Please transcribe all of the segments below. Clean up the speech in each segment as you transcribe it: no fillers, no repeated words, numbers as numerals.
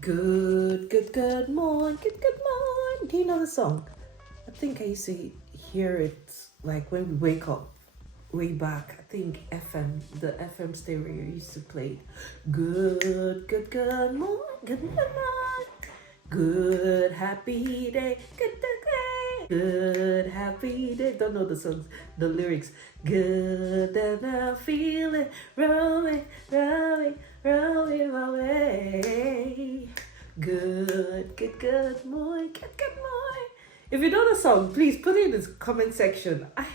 Good morning, good morning. Do you know the song? I think I used to hear it like when we wake up way back. I think the FM stereo used to play good morning, good morning. Good happy day, good happy day. Don't know the songs, the lyrics. Good and I feel it, rolling my way. Good morning, good morning. If you know the song, please put it in the comment section. I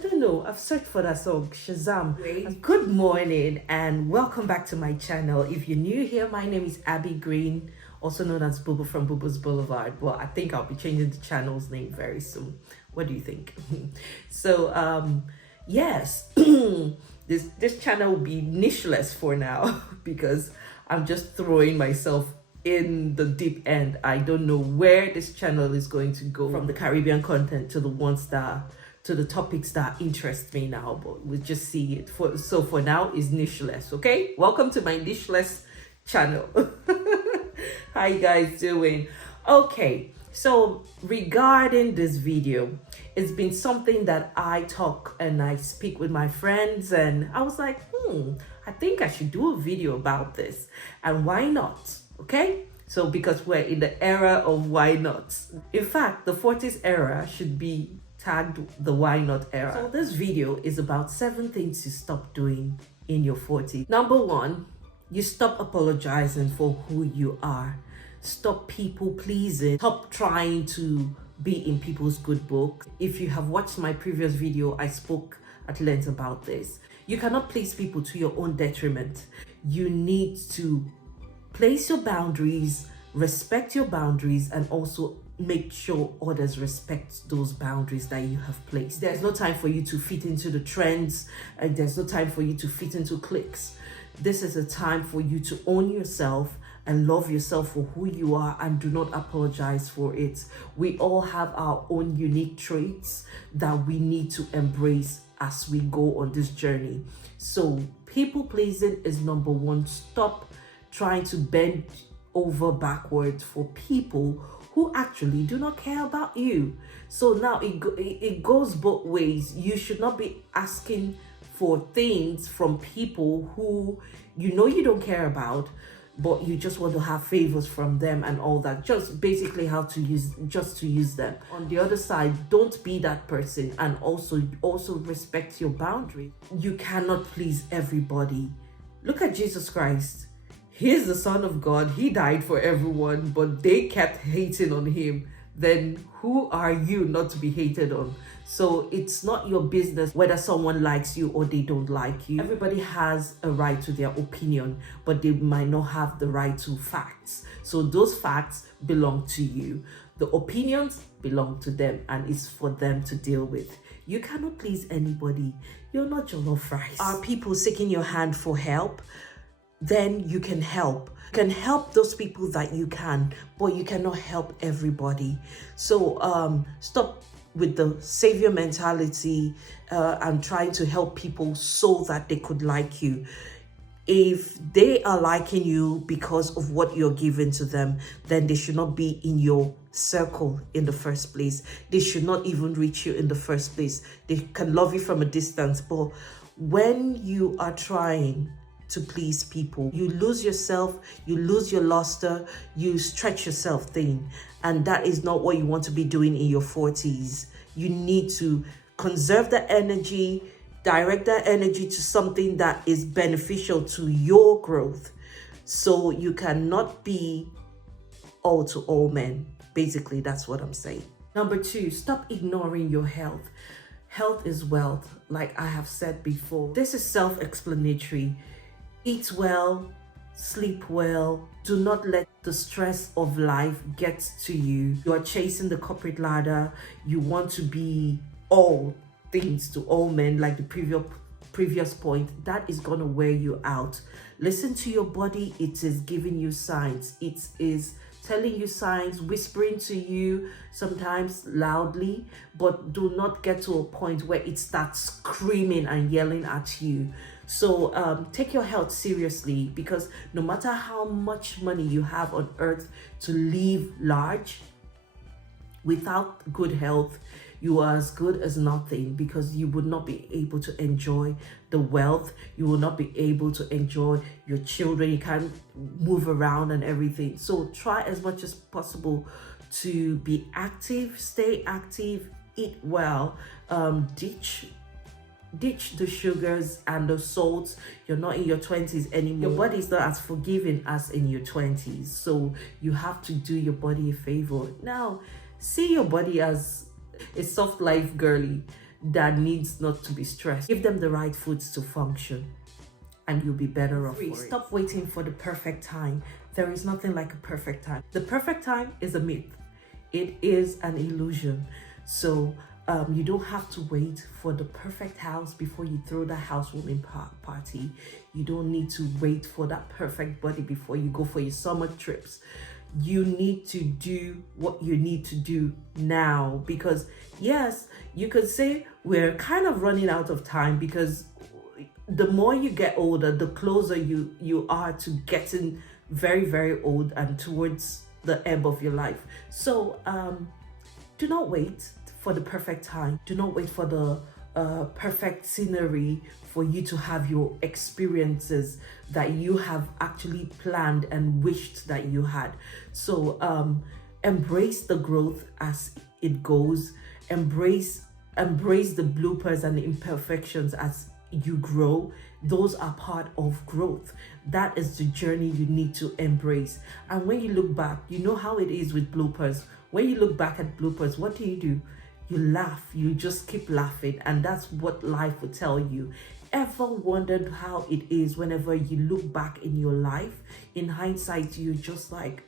don't know, I've searched for that song, Shazam. Good morning and welcome back to my channel. If you're new here, my name is Abby Green, also known as Booba from Booba's Boulevard. Well, I think I'll be changing the channel's name very soon. What do you think? So, yes, this channel will be nicheless for now because I'm just throwing myself in the deep end. I don't know where this channel is going to go, from the Caribbean content to the ones that to the topics that interest me now, but we'll just see it. So for now is nicheless, okay? Welcome to my nicheless channel. How you guys doing? Okay, so regarding this video, it's been something that I talk and I speak with my friends, and I was like, I think I should do a video about this, and why not? Okay, so because we're in the era of why not. In fact, the 40s era should be tagged the why not era. So this video is about 7 things to stop doing in your 40s. Number 1, you stop apologizing for who you are. Stop people pleasing. Stop trying to be in people's good books. If you have watched my previous video, I spoke at length about this. You cannot please people to your own detriment. You need to place your boundaries, respect your boundaries, and also make sure others respect those boundaries that you have placed. There's no time for you to fit into the trends, and there's no time for you to fit into cliques. This is a time for you to own yourself and love yourself for who you are, and do not apologize for it. We all have our own unique traits that we need to embrace as we go on this journey. So people pleasing is number 1. Stop trying to bend over backwards for people who actually do not care about you. So now it goes both ways. You should not be asking for things from people who you know you don't care about, but you just want to have favors from them and all that. Just basically how to use them. On the other side, don't be that person, and also respect your boundary. You cannot please everybody. Look at Jesus Christ. He's the Son of God. He died for everyone, but they kept hating on him. Then who are you not to be hated on? So it's not your business whether someone likes you or they don't like you. Everybody has a right to their opinion, but they might not have the right to facts. So those facts belong to you. The opinions belong to them, and it's for them to deal with. You cannot please anybody. You're not jollof rice. Are people seeking your hand for help? Then you can help. You can help those people that you can, but you cannot help everybody. So stop with the savior mentality and trying to help people so that they could like you. If they are liking you because of what you're giving to them, then they should not be in your circle in the first place. They should not even reach you in the first place. They can love you from a distance, but when you are trying to please people, you lose yourself, you lose your luster, you stretch yourself thin, and that is not what you want to be doing in your 40s. You need to conserve the energy, direct that energy to something that is beneficial to your growth. So you cannot be all to all men. Basically, that's what I'm saying. Number 2, stop ignoring your health. Health is wealth, like I have said before. This is self-explanatory. Eat well, sleep well. Do not let the stress of life get to you. You are chasing the corporate ladder. You want to be all things to all men, like the previous point. That is going to wear you out. Listen to your body. It is giving you signs. It is telling you signs, whispering to you, sometimes loudly, but do not get to a point where it starts screaming and yelling at you. So take your health seriously, because no matter how much money you have on earth to live large, without good health, you are as good as nothing, because you would not be able to enjoy the wealth. You will not be able to enjoy your children. You can't move around and everything. So try as much as possible to be active, stay active, eat well, ditch the sugars and the salts. You're not in your 20s anymore. Your body is not as forgiving as in your 20s. So you have to do your body a favor. Now, see your body as a soft life girly that needs not to be stressed. Give them the right foods to function, and you'll be better off. Stop waiting for the perfect time. There is nothing like a perfect time. The perfect time is a myth. It is an illusion. So you don't have to wait for the perfect house before you throw the housewarming party. You don't need to wait for that perfect body before you go for your summer trips. You need to do what you need to do now, because yes, you could say we're kind of running out of time, because the more you get older, the closer you are to getting very, very old and towards the ebb of your life. So do not wait for the perfect time. Do not wait for the perfect scenery for you to have your experiences that you have actually planned and wished that you had. So embrace the growth as it goes. Embrace the bloopers and the imperfections as you grow. Those are part of growth. That is the journey you need to embrace. And when you look back, you know how it is with bloopers. When you look back at bloopers, what do? You laugh. You just keep laughing, and that's what life will tell you. Ever wondered how it is whenever you look back in your life? In hindsight, you're just like,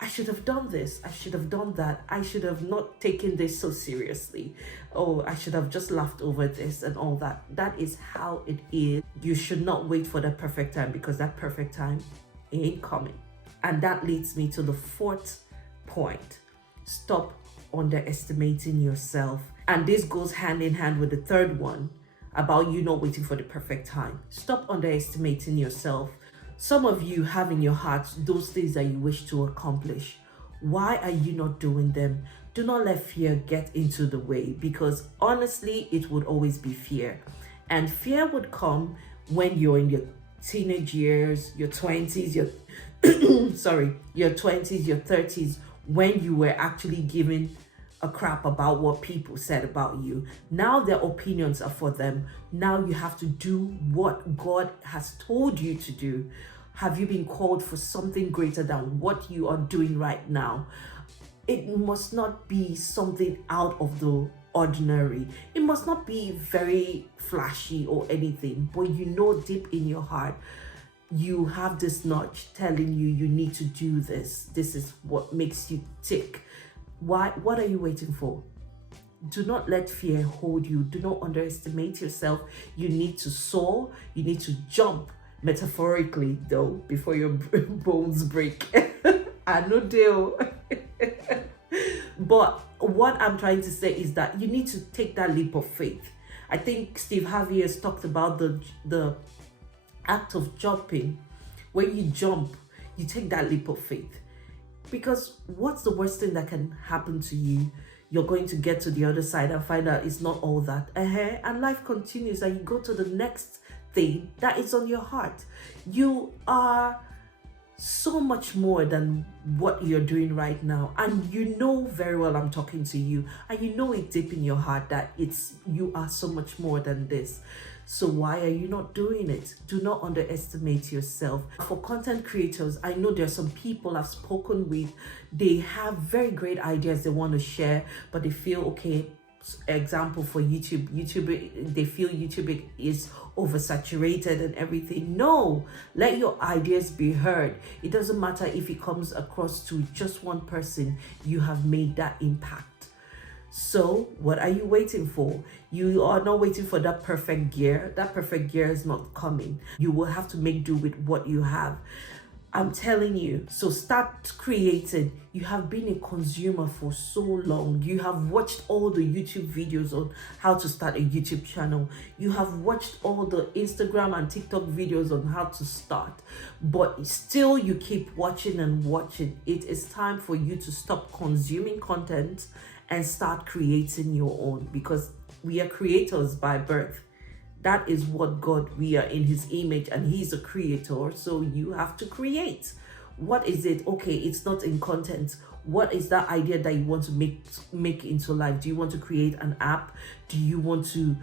I should have done this, I should have done that, I should have not taken this so seriously, oh, I should have just laughed over this and all that. That is how it is. You should not wait for the perfect time, because that perfect time ain't coming. And that leads me to the fourth point. Stop underestimating yourself. And this goes hand in hand with the third one about you not waiting for the perfect time. Stop underestimating yourself. Some of you have in your hearts those things that you wish to accomplish. Why are you not doing them? Do not let fear get into the way, because honestly, it would always be fear. And fear would come when you're in your teenage years, your 20s, your 20s, your 30s, when you were actually giving a crap about what people said about you. Now their opinions are for them. Now you have to do what God has told you to do. Have you been called for something greater than what you are doing right now? It must not be something out of the ordinary. It must not be very flashy or anything, but you know deep in your heart, you have this nudge telling you you need to do this. This is what makes you tick. Why? What are you waiting for? Do not let fear hold you. Do not underestimate yourself. You need to soar. You need to jump, metaphorically though, before your bones break. I know deal. But what I'm trying to say is that you need to take that leap of faith. I think Steve Harvey has talked about the act of jumping. When you jump, you take that leap of faith. Because what's the worst thing that can happen to you? You're going to get to the other side and find out it's not all that. And life continues, and you go to the next thing that is on your heart. You are so much more than what you're doing right now, and you know very well I'm talking to you, and you know it deep in your heart that you are so much more than this. So why are you not doing it? Do not underestimate yourself. For content creators, I know there are some people I've spoken with, they have very great ideas they want to share, but they feel, okay, example for YouTube, they feel YouTube is oversaturated and everything. No, let your ideas be heard. It doesn't matter if it comes across to just one person, you have made that impact. So what are you waiting for? You are not waiting for that perfect gear. That perfect gear is not coming. You will have to make do with what you have. I'm telling you. So start creating. You have been a consumer for so long. You have watched all the YouTube videos on how to start a YouTube channel. You have watched all the Instagram and TikTok videos on how to start. But still you keep watching and watching. It is time for you to stop consuming content and start creating your own, because we are creators by birth. That is what God, we are in his image and he's a creator. So you have to create. What is it? Okay, it's not in content. What is that idea that you want to make into life? Do you want to create an app? Do you want to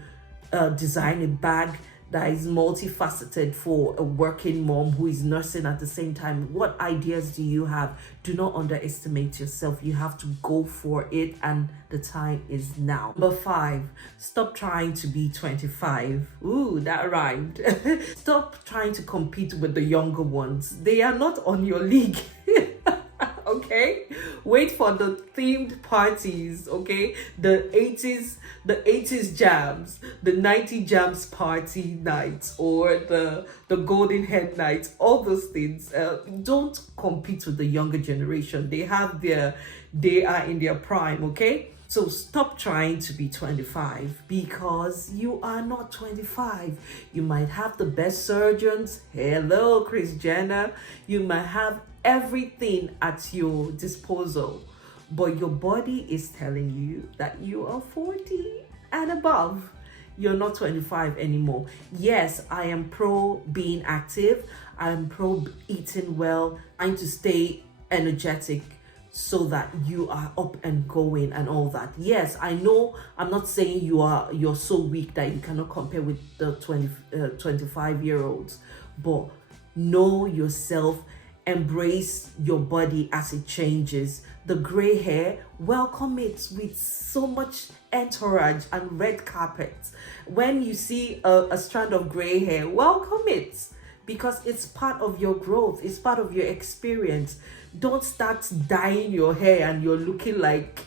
design a bag that is multifaceted for a working mom who is nursing at the same time? What ideas do you have? Do not underestimate yourself. You have to go for it, and the time is now. Number 5, stop trying to be 25. Ooh, that rhymed. Stop trying to compete with the younger ones. They are not on your league. Okay, wait for the themed parties. Okay, the 80s jams, the 90s jams party nights, or the golden head nights, all those things. Don't compete with the younger generation. They are in their prime. Okay, so stop trying to be 25, because you are not 25. You might have the best surgeons. Hello, Chris Jenner. You might have everything at your disposal, but your body is telling you that you are 40 and above. You're not 25 anymore. Yes, I am pro being active. I'm pro eating well, trying to stay energetic so that you are up and going and all that. Yes, I know I'm not saying you're so weak that you cannot compare with the 25-year-olds, but know yourself. Embrace your body as it changes. The gray hair, welcome it with so much entourage and red carpets. When you see a strand of gray hair, welcome it, because it's part of your growth. It's part of your experience. Don't start dyeing your hair and you're looking like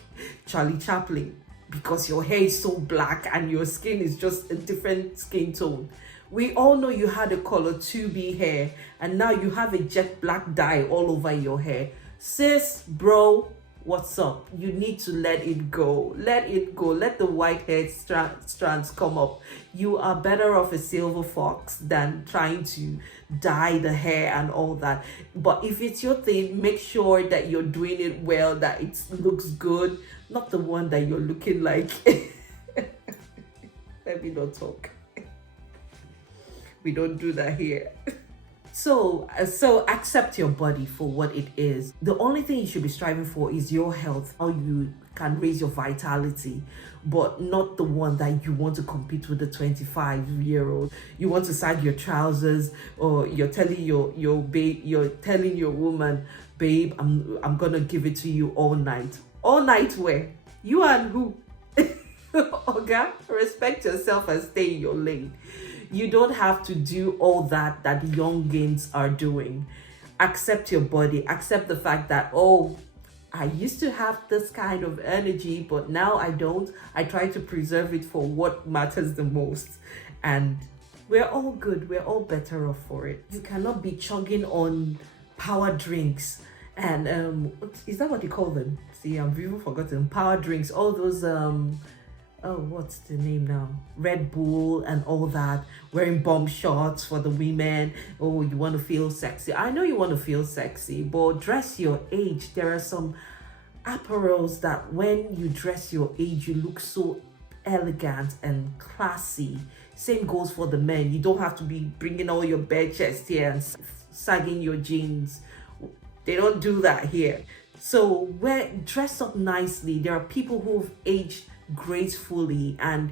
Charlie Chaplin because your hair is so black and your skin is just a different skin tone. We all know you had a color 2B hair and now you have a jet black dye all over your hair. Sis, bro, what's up? You need to let it go. Let it go. Let the white hair strands come up. You are better off a silver fox than trying to dye the hair and all that. But if it's your thing, make sure that you're doing it well, that it looks good, not the one that you're looking like. Let me not talk. We don't do that here. So accept your body for what it is. The only thing you should be striving for is your health, how you can raise your vitality, but not the one that you want to compete with the 25-year-old. You want to sag your trousers, or you're telling you're telling your woman, babe, I'm gonna give it to you all night. All night where? You and who? Okay, respect yourself and stay in your lane. You don't have to do all that the youngins are doing. Accept your body. Accept the fact that, oh, I used to have this kind of energy, but now I don't. I try to preserve it for what matters the most. And we're all good. We're all better off for it. You cannot be chugging on power drinks. And is that what you call them? See, I've even forgotten. Power drinks. All those... what's the name now? Red Bull and all that. Wearing bomb shorts for the women. Oh, you want to feel sexy. I know you want to feel sexy, but dress your age. There are some apparels that when you dress your age, you look so elegant and classy. Same goes for the men. You don't have to be bringing all your bare chest here and sagging your jeans. They don't do that here. So dress up nicely. There are people who've aged gracefully, and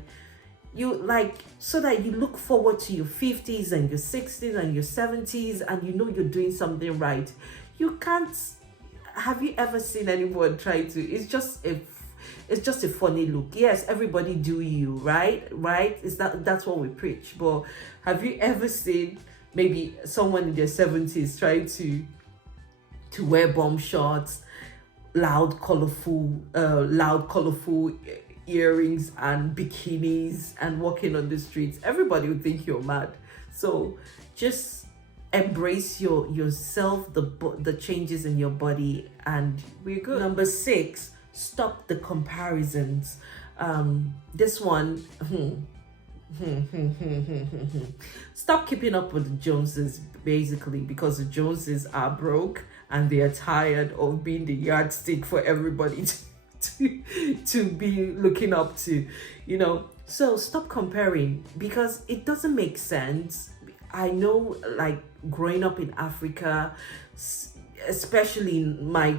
you like, so that you look forward to your 50s and your 60s and your 70s, and you know you're doing something right. You can't. Have you ever seen anyone try to? It's just a funny look. Yes, everybody do you, right? That's what we preach. But have you ever seen maybe someone in their 70s trying to wear bomb shorts, loud colorful earrings and bikinis and walking on the streets? Everybody would think you're mad. So just embrace yourself, the changes in your body, and we're good. Number 6, stop the comparisons. This one, stop keeping up with the Joneses, basically, because the Joneses are broke and they are tired of being the yardstick for everybody to be looking up to, so stop comparing, because it doesn't make sense. I know, like, growing up in Africa, especially my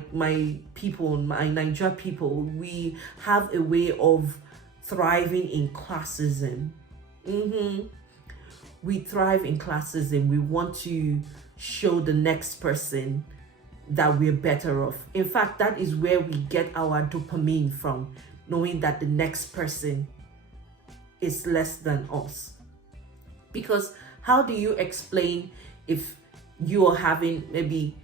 people, my Nigeria people, we have a way of thriving in classism. We thrive in classism. We want to show the next person that we're better off. In fact, that is where we get our dopamine from, knowing that the next person is less than us. Because how do you explain if you are having maybe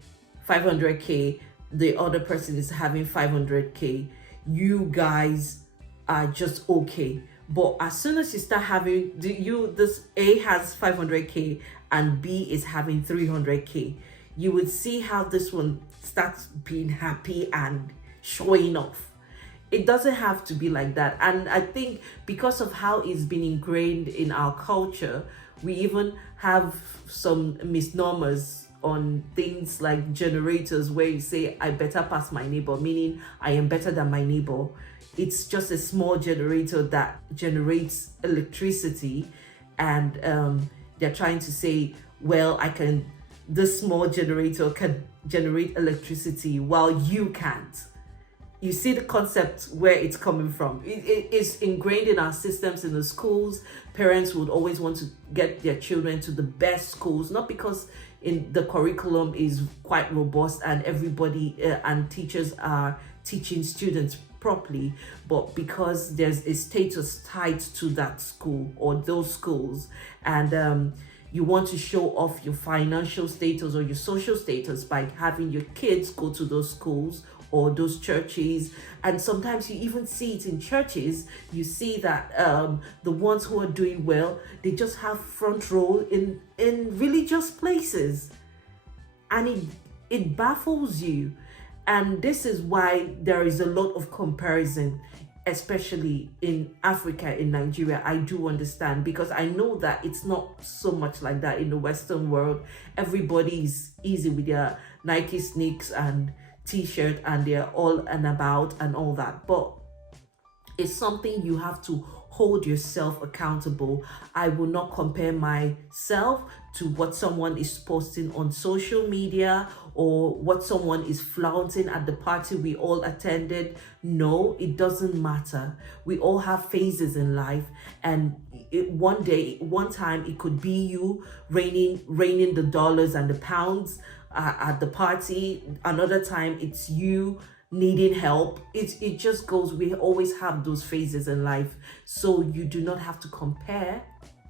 500k, the other person is having 500k, you guys are just okay? But as soon as you start having, this A has 500k and B is having 300k, you would see how this one starts being happy and showing off. It doesn't have to be like that. And I think because of how it's been ingrained in our culture, we even have some misnomers on things like generators, where you say, I better pass my neighbor, meaning I am better than my neighbor. It's just a small generator that generates electricity, and they're trying to say, well, this small generator can generate electricity while you can't. You see the concept where it's coming from. It's ingrained in our systems in the schools. Parents would always want to get their children to the best schools, not because the curriculum is quite robust and everybody and teachers are teaching students properly, but because there's a status tied to that school or those schools, and you want to show off your financial status or your social status by having your kids go to those schools or those churches. And sometimes you even see it in churches. You see that the ones who are doing well, they just have front row in religious places, and it baffles you. And this is why there is a lot of comparison, especially in Africa, in Nigeria. I do understand, because I know that it's not so much like that in the Western world. Everybody is easy with their Nike sneaks and t-shirt, and they're all and about and all that. But it's something you have to hold yourself accountable. I will not compare myself to what someone is posting on social media or what someone is flaunting at the party we all attended. No, it doesn't matter. We all have phases in life, and one time it could be you raining the dollars and the pounds at the party. Another time it's you needing help. It just goes. We always have those phases in life, so you do not have to compare,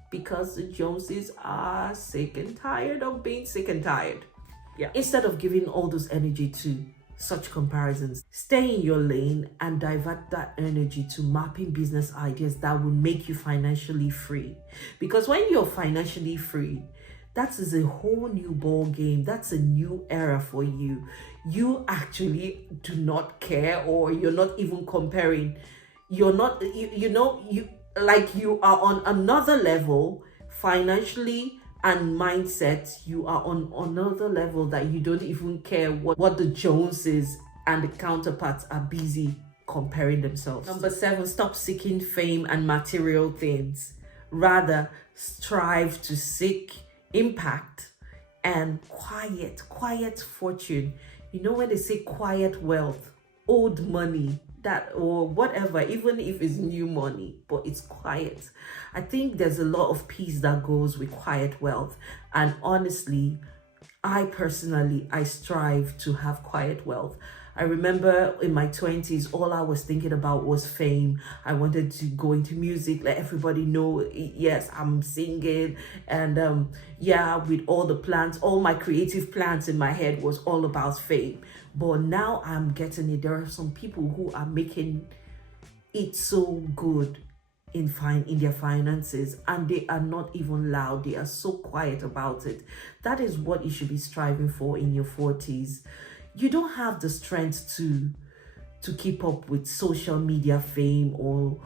because the Joneses are sick and tired of being sick and tired. Yeah. Instead of giving all those energy to such comparisons, stay in your lane and divert that energy to mapping business ideas that will make you financially free. Because when you're financially free, that is a whole new ball game. That's a new era for you. You actually do not care, or you're not even comparing. You're not, you are on another level financially and mindset. You are on another level that you don't even care what the Joneses and the counterparts are busy comparing themselves. Number 7, stop seeking fame and material things. Rather, strive to seek impact and quiet fortune. You know, when they say quiet wealth, old money, that or whatever, even if it's new money, but it's quiet. I think there's a lot of peace that goes with quiet wealth. And honestly, I strive to have quiet wealth. I remember in my 20s, all I was thinking about was fame. I wanted to go into music, let everybody know, yes, I'm singing. And with all the plans, all my creative plans in my head was all about fame. But now I'm getting it. There are some people who are making it so good in their finances, and they are not even loud. They are so quiet about it. That is what you should be striving for in your 40s. You don't have the strength to keep up with social media fame or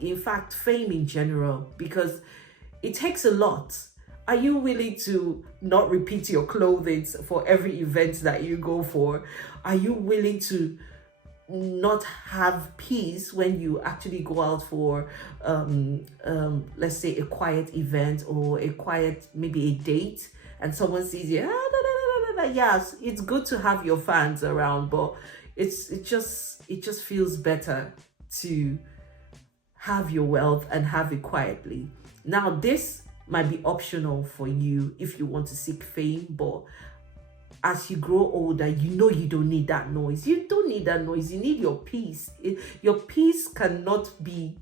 in fact fame in general, because it takes a lot. Are you willing to not repeat your clothing for every event that you go for? Are you willing to not have peace when you actually go out for let's say a quiet event or a quiet, maybe a date, and someone sees you, yes, it's good to have your fans around, but it just feels better to have your wealth and have it quietly. Now this might be optional for you if you want to seek fame, but as you grow older, you don't need that noise. You don't need that noise. You need your peace. Your peace cannot be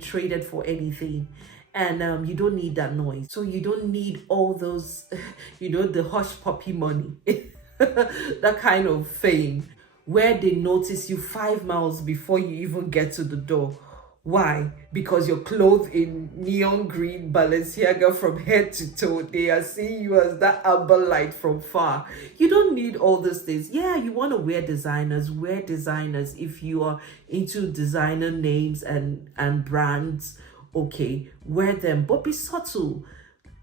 traded for anything. And you don't need that noise. So you don't need all those, the hush puppy money, that kind of fame, where they notice you 5 miles before you even get to the door. Why? Because you're clothed in neon green Balenciaga from head to toe. They are seeing you as that amber light from far. You don't need all these things. Yeah, you want to wear designers. Wear designers if you are into designer names and brands. Okay, wear them, but be subtle.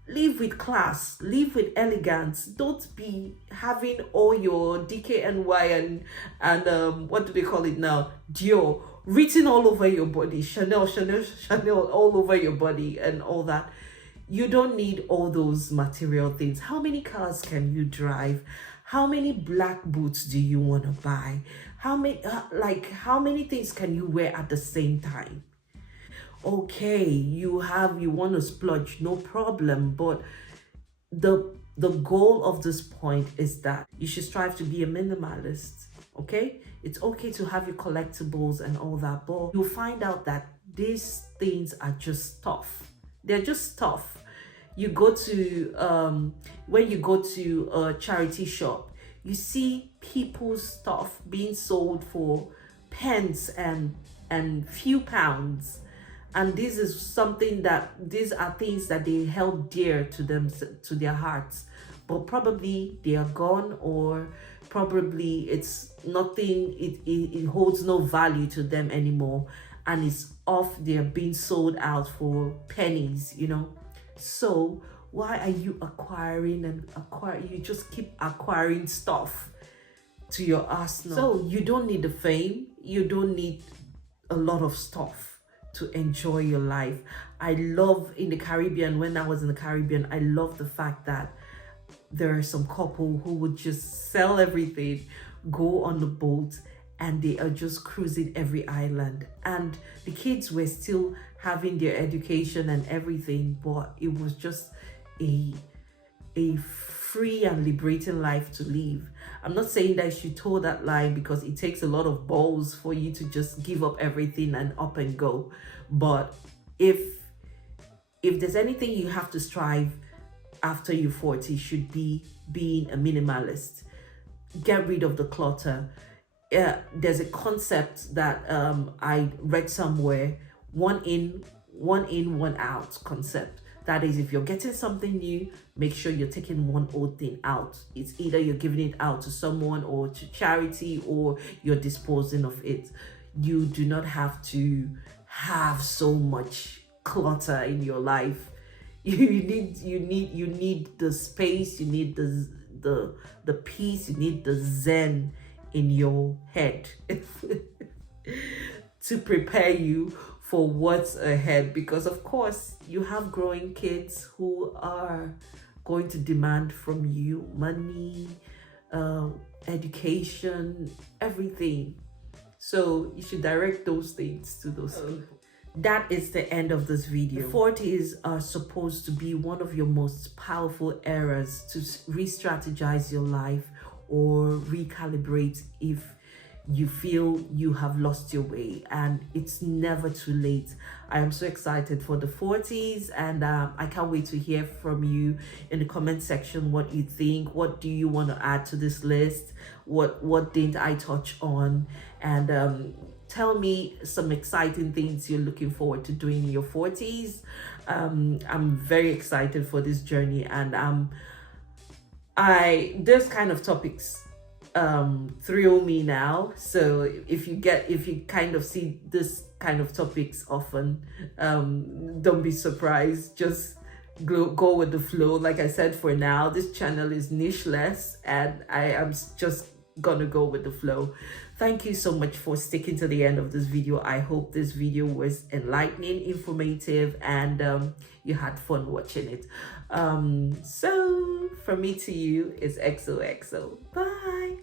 Live with class, live with elegance. Don't be having all your DKNY and what do they call it now? Dior written all over your body, Chanel all over your body and all that. You don't need all those material things. How many cars can you drive? How many black boots do you want to buy? How many things can you wear at the same time? Okay, you want to splurge, no problem, but the goal of this point is that you should strive to be a minimalist. Okay, it's okay to have your collectibles and all that, but you'll find out that these things are just stuff. They're just stuff. You go to when you go to a charity shop, you see people's stuff being sold for pence and few pounds. And these are things that they held dear to them, to their hearts, but probably they are gone, or probably it's nothing, it holds no value to them anymore, and it's off, they're being sold out for pennies, So why are you acquiring? You just keep acquiring stuff to your arsenal. So you don't need the fame, you don't need a lot of stuff to enjoy your life. I love in the Caribbean, when I was in the Caribbean, I love the fact that there are some couple who would just sell everything, go on the boat, and they are just cruising every island. And the kids were still having their education and everything, but it was just a free and liberating life to live. I'm not saying that you should toe that line, because it takes a lot of balls for you to just give up everything and up and go. But if there's anything you have to strive after you're 40, should be being a minimalist. Get rid of the clutter. There's a concept that I read somewhere, one in, one out concept. That is, if you're getting something new, make sure you're taking one old thing out. It's either you're giving it out to someone or to charity, or you're disposing of it. You do not have to have so much clutter in your life. You need the space, you need the peace, you need the zen in your head to prepare you for what's ahead, because of course you have growing kids who are going to demand from you money, education, everything. So you should direct those things to those people. That is the end of this video. The 40s are supposed to be one of your most powerful eras to re-strategize your life or recalibrate if you feel you have lost your way, and it's never too late. I am so excited for the 40s, and I can't wait to hear from you in the comment section what you think. What do you want to add to this list? What didn't I touch on? And tell me some exciting things you're looking forward to doing in your 40s. I'm very excited for this journey, and those kind of topics thrill me now. So if you kind of see this kind of topics often, don't be surprised. Just go with the flow. Like I said, for now, this channel is nicheless, and I am just gonna go with the flow. Thank you so much for sticking to the end of this video. I hope this video was enlightening, informative, and you had fun watching it. So from me to you, it's XOXO. Bye.